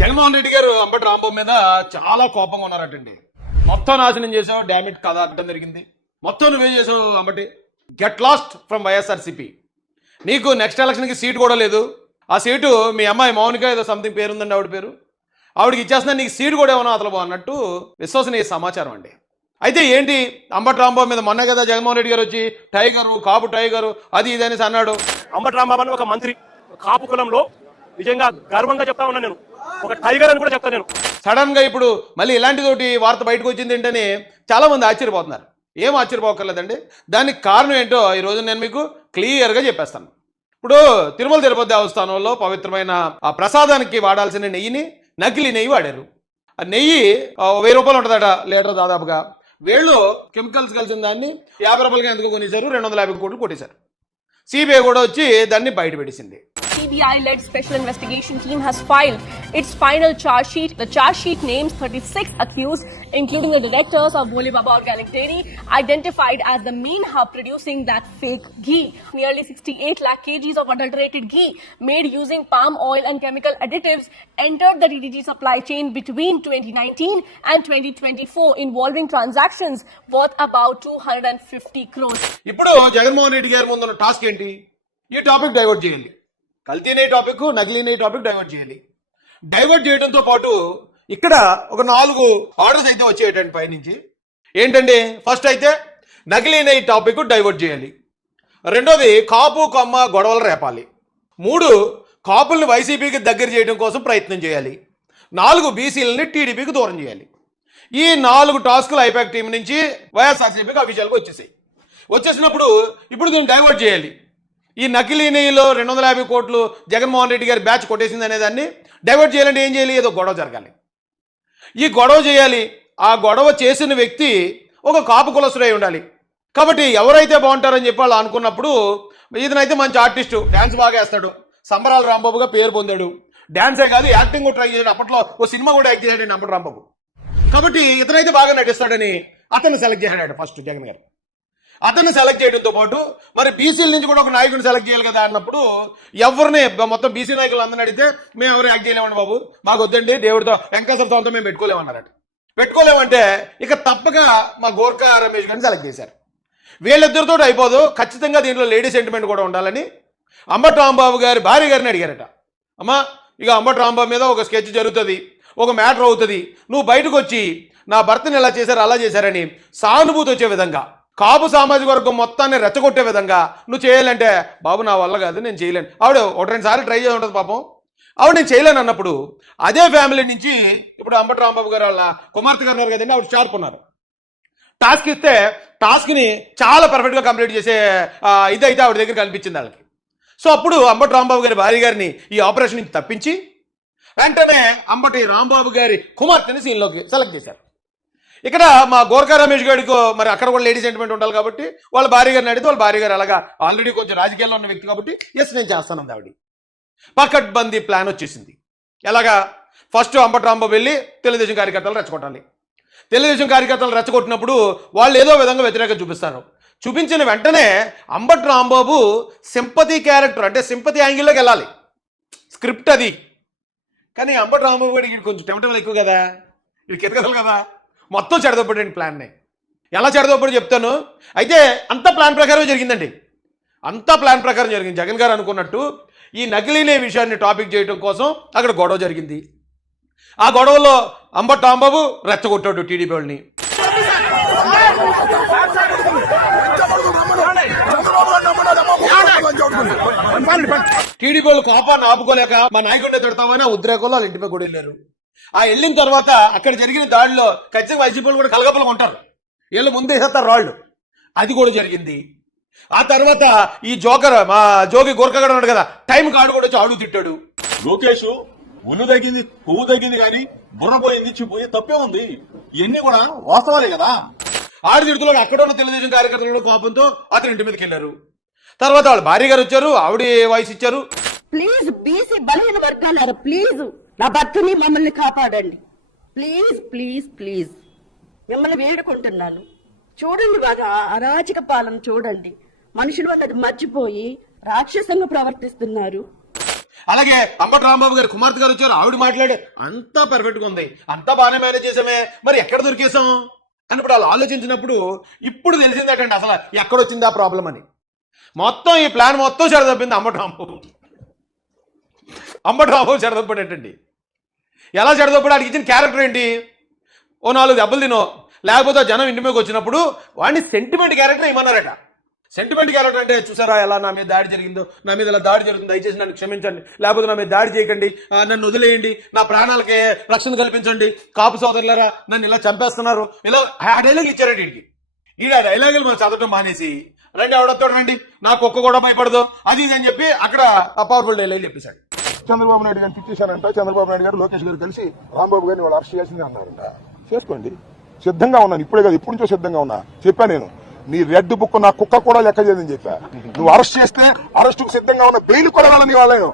జగన్మోహన్ రెడ్డి గారు అంబటి రాంబాబు మీద చాలా కోపంగా ఉన్నారటండి. మొత్తం నాశనం చేసావు, డామిట్ కథ అడ్డం జరిగింది, మొత్తం నువ్వే చేసావు Ambati, get lost from YSRCP. నీకు నెక్స్ట్ ఎలక్షన్కి సీట్ కూడా లేదు. ఆ సీటు మీ అమ్మాయి మౌనిక ఏదో సంథింగ్ పేరు ఉందండి, ఆవిడ పేరు, ఆవిడకి ఇచ్చేస్తున్నా, నీకు సీట్ కూడా ఏమన్నా అతలు అన్నట్టు విశ్వసనీయ సమాచారం అండి. అయితే ఏంటి, అంబటి రాంబాబు మీద మొన్నే కదా జగన్మోహన్ రెడ్డి గారు వచ్చి టైగరు, కాపు టైగరు, అది ఇది అనేసి అన్నాడు. అంబటి రాంబాబు అని ఒక మంత్రి కాపు కులంలో నిజంగా గర్వంగా చెప్తా ఉన్నా, నేను ఒక టైగర్ అని కూడా చెప్తాను. నేను సడన్ గా ఇప్పుడు మళ్ళీ ఇలాంటితోటి వార్త బయటకు వచ్చింది ఏంటని చాలా మంది ఆశ్చర్యపోతున్నారు. ఏం ఆశ్చర్యపోకర్లేదండి, దానికి కారణం ఏంటో ఈరోజు నేను మీకు క్లియర్గా చెప్పేస్తాను. ఇప్పుడు తిరుమల తిరుపతి దేవస్థానంలో పవిత్రమైన ఆ ప్రసాదానికి వాడాల్సిన నెయ్యిని నకిలీ నెయ్యి వాడారు. ఆ నెయ్యి 1000 రూపాయలు ఉంటుందట లీటర్ దాదాపుగా. వీళ్ళు కెమికల్స్ కలిసిన దాన్ని 50 రూపాయలకి ఎందుకు కొనేశారు, 250 కోట్లు కొట్టేశారు. సిబిఐ కూడా వచ్చి దాన్ని బయటపెట్టేసింది. CBI-led special investigation team has filed its final charge sheet. The charge sheet names 36 accused, including the directors of Bole Baba Organic Dairy, identified as the main hub producing that fake ghee. Nearly 68 lakh kgs of adulterated ghee made using palm oil and chemical additives entered the DDG supply chain between 2019 and 2024, involving transactions worth about 250 crores. ఇప్పుడు జగన్మోహన్ రెడ్డి గారి ముందున్న task ఏంటి, ఈ topic divert చేయాలి. కల్తీ నెయ్యి topic, నకిలీ నెయ్యి టాపిక్ డైవర్ట్ చేయాలి. డైవర్ట్ చేయడంతో పాటు ఇక్కడ ఒక 4 ఆర్డర్స్ అయితే వచ్చేటండి పైనుంచి. ఏంటండి, ఫస్ట్ అయితే నకిలీ నెయ్యి టాపిక్ డైవర్ట్ చేయాలి. రెండోది కాపు కమ్మ గొడవలు రేపాలి. 3 కాపుల్ని వైసీపీకి దగ్గర చేయడం కోసం ప్రయత్నం చేయాలి. 4 బీసీలని టీడీపీకి దూరం చేయాలి. ఈ 4 టాస్కులు ఐపాక్ టీం నుంచి వైఎస్ఆర్సీపీకి అఫీషియల్గా వచ్చేసినప్పుడు ఇప్పుడు దీన్ని డైవర్ట్ చేయాలి. ఈ నకిలీ నెయ్యిలో 250 కోట్లు జగన్మోహన్ రెడ్డి గారి బ్యాచ్ కొట్టేసింది అనే దాన్ని డైవర్ట్ చేయాలంటే ఏం చేయాలి, ఏదో గొడవ జరగాలి. ఈ గొడవ చేయాలి. ఆ గొడవ చేసిన వ్యక్తి ఒక కాపు కులస్తుడై ఉండాలి. కాబట్టి ఎవరైతే బాగుంటారని చెప్పి వాళ్ళు అనుకున్నప్పుడు ఇతనైతే మంచి ఆర్టిస్టు, డ్యాన్స్ బాగా వేస్తాడు, సంబరాల రాంబాబుగా పేరు పొందాడు. డ్యాన్సే కాదు, యాక్టింగ్ కూడా ట్రై చేశాడు. అప్పట్లో ఓ సినిమా కూడా యాక్ట్ చేశాడు అంబటి రాంబాబు. కాబట్టి ఇతనైతే బాగా నటిస్తాడని అతన్ని సెలెక్ట్ చేశాడు ఫస్ట్ జగన్ గారు. అతన్ని సెలెక్ట్ చేయడంతో పాటు మరి బీసీల నుంచి కూడా ఒక నాయకుడిని సెలెక్ట్ చేయాలి కదా అన్నప్పుడు ఎవరిని మొత్తం బీసీ నాయకులు అందరిని అడిగితే మేము ఎవరు యాక్ట్ చేయలేమండి బాబు, మాకు వద్దండి, దేవుడితో వెంకటేశ్వర స్వామితో మేము పెట్టుకోలేమన్నారట. పెట్టుకోలేమంటే ఇక తప్పక మా గోర్ఖా రమేష్ గారిని సెలెక్ట్ చేశారు. వీళ్ళిద్దరితో అయిపోదు, ఖచ్చితంగా దీంట్లో లేడీ సెంటిమెంట్ కూడా ఉండాలని అంబటి రాంబాబు గారి భార్య గారిని అడిగారట. అమ్మా, ఇక అంబటి రాంబాబు మీద ఒక స్కెచ్ జరుగుతుంది, ఒక మ్యాటర్ అవుతుంది, నువ్వు బయటకు వచ్చి నా భర్తని ఎలా చేశారు అలా చేశారని సానుభూతి వచ్చే విధంగా, కాపు సామాజిక వర్గం మొత్తాన్ని రెచ్చగొట్టే విధంగా నువ్వు చేయాలంటే, బాబు నా వల్ల కాదు, నేను చేయలేను. ఆవిడ 1-2 సార్లు ట్రై చేసి ఉంటుంది పాపం. ఆవిడ నేను చేయలేను అన్నప్పుడు అదే ఫ్యామిలీ నుంచి ఇప్పుడు అంబటి రాంబాబు గారు వాళ్ళ కుమార్తె గారు ఉన్నారు కదండి, ఆవిడ షార్ప్ ఉన్నారు. టాస్క్ ఇస్తే టాస్క్ని చాలా పర్ఫెక్ట్గా కంప్లీట్ చేసే ఇదైతే ఆవిడ దగ్గర కనిపించింది వాళ్ళకి. సో అప్పుడు అంబటి రాంబాబు గారి భార్య గారిని ఈ ఆపరేషన్ నుంచి తప్పించి వెంటనే అంబటి రాంబాబు గారి కుమార్తెని సీన్లోకి సెలెక్ట్ చేశారు. ఇక్కడ మా గోర్ఖా రమేష్ గారికి మరి అక్కడ కూడా లేడీ సెంటిమెంట్ ఉండాలి కాబట్టి వాళ్ళ భార్య గారిని అడిగితే వాళ్ళ భార్య గారు అలాగా ఆల్రెడీ కొంచెం రాజకీయాల్లో ఉన్న వ్యక్తి కాబట్టి ఎస్ నేను చేస్తాను ఆవిడ. పకడ్బందీ ప్లాన్ వచ్చేసింది. ఎలాగా, ఫస్ట్ అంబటి రాంబాబు వెళ్ళి తెలుగుదేశం కార్యకర్తలు రెచ్చగొట్టాలి. తెలుగుదేశం కార్యకర్తలు రెచ్చగొట్టినప్పుడు వాళ్ళు ఏదో విధంగా వ్యతిరేకత చూపిస్తారు. చూపించిన వెంటనే అంబటి రాంబాబు సింపతి క్యారెక్టర్ అంటే సింపతి యాంగిల్లోకి వెళ్ళాలి, స్క్రిప్ట్ అది. కానీ అంబటి రాంబాబు గారికి కొంచెం టెంపటం ఎక్కువ కదా, వీడికి ఎదగదు కదా, మొత్తం చెడదొప్పడండి ప్లాన్ని. ఎలా చెడదొప్పడు చెప్తాను. అయితే అంత ప్లాన్ ప్రకారమే జరిగిందండి, అంతా ప్లాన్ ప్రకారం జరిగింది. జగన్ గారు అనుకున్నట్టు ఈ నకిలీనే విషయాన్ని టాపిక్ చేయడం కోసం అక్కడ గొడవ జరిగింది. ఆ గొడవలో అంబటి రాంబాబు రెచ్చగొట్టాడు టీడీపీ వాళ్ళని. టీడీపీ వాళ్ళు కోపాన్ని ఆపుకోలేక మా నాయకుడిని తిడతామని ఆ ఉద్రేకంలో వాళ్ళ ఇంటిపై కూడా వెళ్ళారు. ఆ వెళ్ళిన తర్వాత అక్కడ జరిగిన దాడిలో ఖచ్చితంగా వైసీపీ కూడా కలగపలు ఉంటారు, వీళ్ళు ముందే వేసేస్తారు రాళ్ళు, అది కూడా జరిగింది. ఆ తర్వాత ఈ మా జోగి గోర్ఖా ఉన్నాడు కదా, టైం కాడు కూడా వచ్చి ఆడు తిట్టాడు. లోకేష్ ఉన్ను తగ్గింది, పువ్వు తగ్గింది, కానీ బుర్ర పోయింది, పోయి తప్పే ఉంది. ఇవన్నీ కూడా వాస్తవాలే కదా. ఆడు తిడుతులో అక్కడ ఉన్న తెలుగుదేశం కార్యకర్తలు కోపంతో అతని ఇంటి మీదకి వెళ్ళారు. తర్వాత వాళ్ళ భార్య గారు వచ్చారు, ఆవిడ వాయిస్ ఇచ్చారు. ప్లీజ్ బీసీ బలహీన వర్గాలారా, ప్లీజ్ నా భర్తని మమ్మల్ని కాపాడండి, ప్లీజ్ ప్లీజ్ ప్లీజ్ మిమ్మల్ని వేడుకుంటున్నాను. చూడండి, బాగా అరాచక పాలన చూడండి. మనుషులు అన్నది మర్చిపోయి రాక్షసంగా ప్రవర్తిస్తున్నారు. అలాగే అంబటి రాంబాబు గారు కుమార్తె గారు వచ్చారు, ఆవిడ మాట్లాడే అంతా పర్ఫెక్ట్గా ఉంది, అంతా బాగానే మేనేజ్ చేసామే, మరి ఎక్కడ దొరికేసాం అన్నప్పుడు వాళ్ళు ఆలోచించినప్పుడు ఇప్పుడు తెలిసిందేటండి అసలు ఎక్కడొచ్చింది ఆ ప్రాబ్లం అని. మొత్తం ఈ ప్లాన్ మొత్తం చెడదప్పింది అంబటి రాంబాబు చెడదప్పాడేటండి. ఎలా చెడదప్పాడు? వాడికి ఇచ్చిన క్యారెక్టర్ ఏంటి? ఓ 4 దెబ్బలు తినో, లేకపోతే జనం ఇంటి మీదకి వచ్చినప్పుడు వాడిని సెంటిమెంట్ క్యారెక్టర్ ఇమ్మన్నారట. సెంటిమెంట్ క్యారెక్టర్ అంటే చూసారా ఎలా నా మీద దాడి జరిగిందో, నా మీద ఇలా దాడి జరుగుతుంది, దయచేసి నన్ను క్షమించండి, లేకపోతే నా మీద దాడి చేయకండి, నన్ను వదిలేయండి, నా ప్రాణాలకి రక్షణ కల్పించండి, కాపు సోదరులారా నన్ను ఇలా చంపేస్తున్నారు, ఇలా ఆ డైలాగ్ ఇచ్చారండి వీడికి. ఈ డైలాగులు మనం చదవటం మానేసి రండి ఎవడొత్తాడు రండి, నా కుక్క కూడా భయపడదు అది ఇది అని చెప్పి అక్కడ పవర్ఫుల్ డైలాగ్ చెప్పేశాడు. చంద్రబాబు నాయుడు గారిని తిట్టేశానంట. చంద్రబాబు నాయుడు గారు లోకేష్ గారు కలిసి రాంబాబు గారిని వాళ్ళు అరెస్ట్ చేయాల్సిందే అన్నారంట. చేసుకోండి, సిద్ధంగా ఉన్నాను, ఇప్పుడే కాదు ఎప్పటి నుంచో సిద్ధంగా ఉన్నా. చెప్పా నేను, నీ రెడ్ బుక్ నా కుక్క కూడా లెక్క చేయదని చెప్పా. నువ్వు అరెస్ట్ చేస్తే అరెస్టుకు సిద్ధంగా ఉన్న, బెయిల్ కూడా వాళ్ళని వాళ్ళను.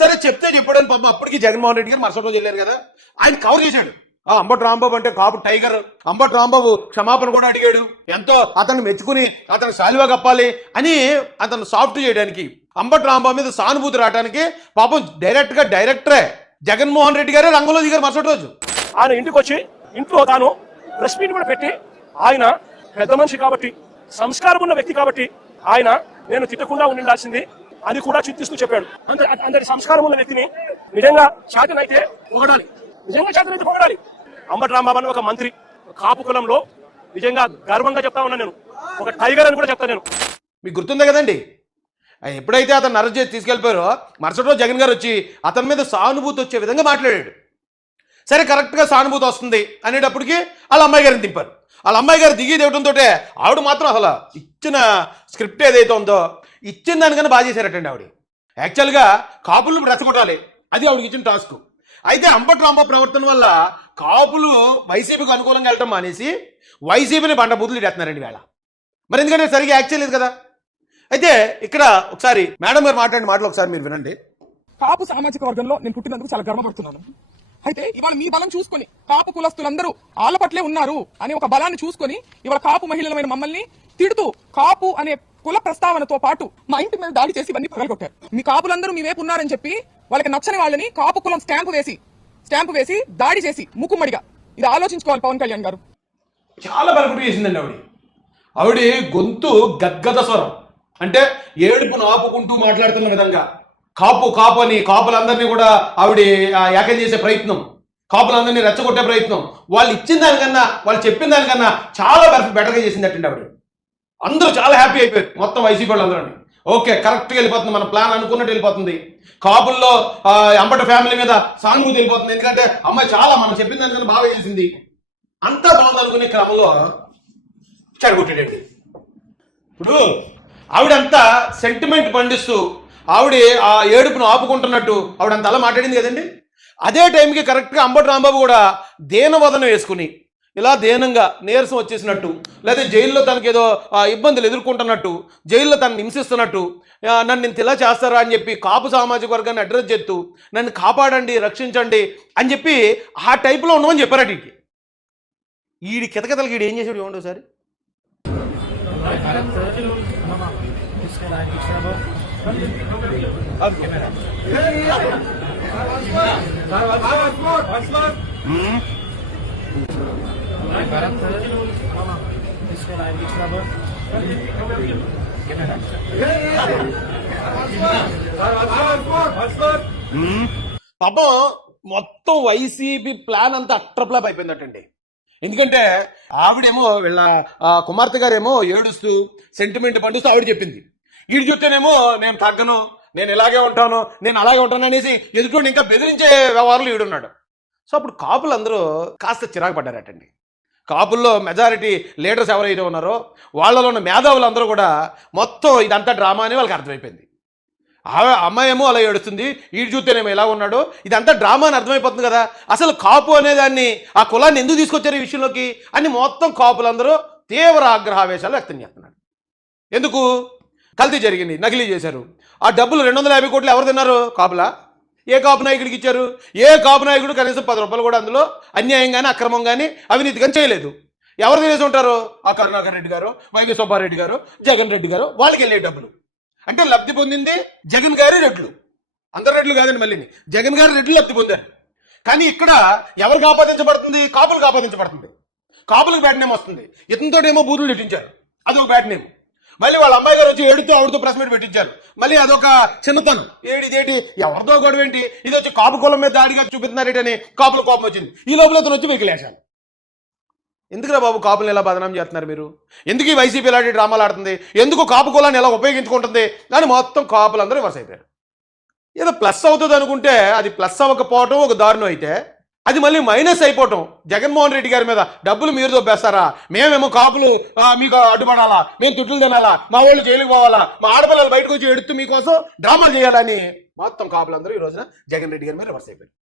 సరే చెప్తే చెప్పాడని పాపం అప్పటికి జగన్మోహన్ రెడ్డి గారు మరుసటి రోజు వెళ్ళారు కదా, ఆయన కవర్ చేశాడు. అంబటి రాంబాబు అంటే కాపు టైగర్, అంబటి రాంబాబు క్షమాపణ కూడా అడిగాడు, ఎంతో అతన్ని మెచ్చుకుని అతను శాలువా కప్పాలి అని అతను సాఫ్ట్ చేయడానికి, అంబటి రాంబాబు మీద సానుభూతి రావడానికి పాపం డైరెక్టరే జగన్మోహన్ రెడ్డి గారే రంగంలో దిగారు మరుసటి రోజు. ఆయన ఇంటికి వచ్చి ఇంట్లో తాను ప్రెస్ మీట్ కూడా పెట్టి, ఆయన పెద్ద మనిషి కాబట్టి, సంస్కారం ఉన్న వ్యక్తి కాబట్టి ఆయన నేను తిట్టకుండా ఉండాల్సింది అది కూడా చింతిస్తూ చెప్పాడు. అందరి సంస్కారం ఉన్న వ్యక్తిని నిజంగా చేతనైతే పొగడాలి, నిజంగా చేతనైతే పొగడాలి. అంబటి రాంబాబు అని ఒక మంత్రి, కాపు కులంలో నిజంగా గర్వంగా చెప్తా ఉన్నా నేను, ఒక టైగర్ అని కూడా చెప్తాను నేను. మీకు గుర్తుందే కదండి, ఎప్పుడైతే అతను అరెస్ట్ చేసి తీసుకెళ్లిపోయారో మరుసటి రోజు జగన్ గారు వచ్చి అతని మీద సానుభూతి వచ్చే విధంగా మాట్లాడాడు. సరే కరెక్ట్గా సానుభూతి వస్తుంది అనేటప్పటికి వాళ్ళ అమ్మాయి గారిని దింపారు. వాళ్ళ అమ్మాయి గారు దిగి దేవడంతో ఆవిడ మాత్రం అసలు ఇచ్చిన స్క్రిప్ట్ ఏదైతే ఉందో ఇచ్చిన దానికన్నా బాగా చేశారటండి. ఆవిడ యాక్చువల్గా కాపులు రెచ్చగొట్టాలి, అది ఆవిడకి ఇచ్చిన టాస్క్. అయితే అంబటి రాంబాబు ప్రవర్తన వల్ల కాపులు వైసీపీకి అనుకూలంగా వెళ్ళటం మానేసి వైసీపీని బండ బూతులు ఎడుతున్నారండి వేళ. మరి ఎందుకంటే సరిగ్గా యాక్ట్ చేయలేదు కదా. అయితే ఇక్కడ ఒకసారి మేడం గారు మాట్లాడిన మాటలు ఒకసారి మీరు వినండి. కాపు సామాజిక వర్గంలో నేను పుట్టినందుకు చాలా గర్వపడుతున్నాను. అయితే ఇవాళ మీ బలం చూసుకొని కాపు కులస్తులందరూ ఆళ్ల పట్లే ఉన్నారు అనే ఒక బలాన్ని చూసుకొని ఇవాళ కాపు మహిళలమైన మమ్మల్ని తిడుతూ కాపు అనే కుల ప్రస్తావనతో పాటు మా ఇంటి మీద దాడి చేసి ఇవన్నీ పగలగొట్టారు. మీ కాపులందరూ మీ వైపు ఉన్నారని చెప్పి వాళ్ళకి నచ్చని వాళ్ళని కాపు కులం స్టాంపు వేసి దాడి చేసి ముక్కుమ్మడిగా, ఇది ఆలోచించుకోవాలి పవన్ కళ్యాణ్ గారు. చాలా బలపడి చేసిందండి ఆవిడ గొంతు గద్గద స్వరం, అంటే ఏడుపును ఆపుకుంటూ మాట్లాడుతున్న విధంగా కాపు అని కాపులందరినీ కూడా ఆవిడ ఏకం చేసే ప్రయత్నం, కాపులందరినీ రెచ్చగొట్టే ప్రయత్నం, వాళ్ళు ఇచ్చిన దానికన్నా వాళ్ళు చెప్పిన దానికన్నా చాలా బెటర్గా చేసిందటండి ఆవిడ. అందరూ చాలా హ్యాపీ అయిపోయారు, మొత్తం వైసీపీ వాళ్ళందరూ. ఓకే కరెక్ట్గా వెళ్ళిపోతుంది, మన ప్లాన్ అనుకున్నట్టు వెళ్ళిపోతుంది. కాపుల్లో అంబటి ఫ్యామిలీ మీద సానుభూతి వెళ్ళిపోతుంది, ఎందుకంటే అమ్మాయి చాలా మనం చెప్పిన దానికన్నా బాగా చేసింది. అంతా బాగుంది అనుకునే క్రమంలో చెడగొట్టాడండి. ఇప్పుడు ఆవిడంతా సెంటిమెంట్ పండిస్తూ ఆవిడ ఆ ఏడుపును ఆపుకుంటున్నట్టు ఆవిడంత అలా మాట్లాడింది కదండి. అదే టైంకి కరెక్ట్గా అంబటి రాంబాబు కూడా దేనవదనం వేసుకుని ఇలా దేనంగా నీరసం వచ్చేసినట్టు, లేదా జైల్లో తనకేదో ఇబ్బందులు ఎదుర్కొంటున్నట్టు, జైల్లో తనని హింసిస్తున్నట్టు, నన్ను ఇంత ఇలా చేస్తారా అని చెప్పి కాపు సామాజిక వర్గాన్ని అడ్రస్ చేస్తూ నన్ను కాపాడండి రక్షించండి అని చెప్పి ఆ టైప్లో ఉన్నామని చెప్పారట. ఈడి కితకితలకి ఈడు ఏం చేసాడు ఇవ్వండి ఒకసారి. పాపం మొత్తం వైసీపీ ప్లాన్ అంతా అట్రప్లాప్ అయిపోయిందటండి. ఎందుకంటే ఆవిడేమో వీళ్ళ కుమార్తె గారేమో ఏడుస్తూ సెంటిమెంట్ పండిస్తూ ఆవిడ చెప్పింది, వీడు చెప్తేనేమో నేను తగ్గను, నేను ఇలాగే ఉంటాను, నేను అలాగే ఉంటాను అనేసి ఎదుటి ఇంకా బెదిరించే వ్యవహారాలు ఈడున్నాడు. సో అప్పుడు కాపులందరూ కాస్త చిరాకు పడ్డారటండి. కాపుల్లో మెజారిటీ లీడర్స్ ఎవరైతే ఉన్నారో వాళ్ళలో ఉన్న మేధావులందరూ కూడా మొత్తం ఇదంతా డ్రామా అని వాళ్ళకి అర్థమైపోయింది. అమ్మాయి ఏమో అలా ఏడుస్తుంది, వీడు చూస్తేనేమో ఎలా ఉన్నాడు, ఇదంతా డ్రామా అని అర్థమైపోతుంది కదా. అసలు కాపు అనేదాన్ని ఆ కులాన్ని ఎందుకు తీసుకొచ్చారు ఈ విషయంలోకి అని మొత్తం కాపులందరూ తీవ్ర ఆగ్రహావేశాలు వ్యక్తం చేస్తున్నారు. ఎందుకు? కల్తీ జరిగింది, నకిలీ చేశారు. ఆ డబ్బులు 250 కోట్లు ఎవరు తిన్నారు? కాపులా? ఏ కాపు నాయకుడికి ఇచ్చారు? ఏ కాపు నాయకుడు కనీసం 10 రూపాయలు కూడా అందులో అన్యాయం కానీ అక్రమం కానీ అవినీతి కానీ చేయలేదు. ఎవరు తినేసి ఉంటారు? ఆ కరుణాకర్ రెడ్డి గారు, వైవి సుబ్బారెడ్డి గారు, జగన్ రెడ్డి గారు, వాళ్ళకి వెళ్ళే డబ్బులు. అంటే లబ్ధి పొందింది జగన్ గారి రెడ్లు. అందరు రెడ్లు కాదండి, మళ్ళీ జగన్ గారు రెడ్లు లబ్ధి పొందారు. కానీ ఇక్కడ ఎవరికి ఆపాదించబడుతుంది? కాపులకు ఆపాదించబడుతుంది. కాపులకు బ్యాట్ నేమ్ వస్తుంది. ఇతనితోటేమో బూతులు పెట్టించారు, అదొక బ్యాట్ నేమ్. మళ్ళీ వాళ్ళ అమ్మాయి గారు వచ్చి ఏడుతూ ఆవిడతో ప్రెస్ మీట్ పెట్టించారు, మళ్ళీ అదొక చిన్నతనం. ఇదేంటి ఎవరితో గొడవ ఏంటి, ఇది వచ్చి కాపు కులం మీద దాడిగా చూపిస్తున్నారేటని కాపుల కోపం వచ్చింది. ఈ లోపల ఇతను వచ్చి వెకిలేశాను. ఎందుకురా బాబు కాపులను ఎలా బదనాం చేస్తున్నారు మీరు? ఎందుకు ఈ వైసీపీ ఇలాంటి డ్రామాలు ఆడుతుంది? ఎందుకు కాపు కులాన్ని ఎలా ఉపయోగించుకుంటుంది? కానీ మొత్తం కాపులందరూ రివర్స్ అయిపోయారు. ఏదో ప్లస్ అవుతుంది అనుకుంటే అది ప్లస్ అవ్వకపోవటం ఒక దారుణం అయితే, అది మళ్ళీ మైనస్ అయిపోవటం. జగన్మోహన్ రెడ్డి గారి మీద డబ్బులు మీరు దొబ్బేస్తారా, మేమేమో కాపులు మీకు అడ్డుపడాలా, మేము తుట్లు తినాలా, మా వాళ్ళు జైలుకి పోవాలా, మా ఆడపిల్లలు బయటకు వచ్చి ఎడుతూ మీకోసం డ్రామాలు చేయాలని మొత్తం కాపులందరూ ఈ రోజున జగన్ రెడ్డి గారి మీద రివర్స్ అయిపోయారు.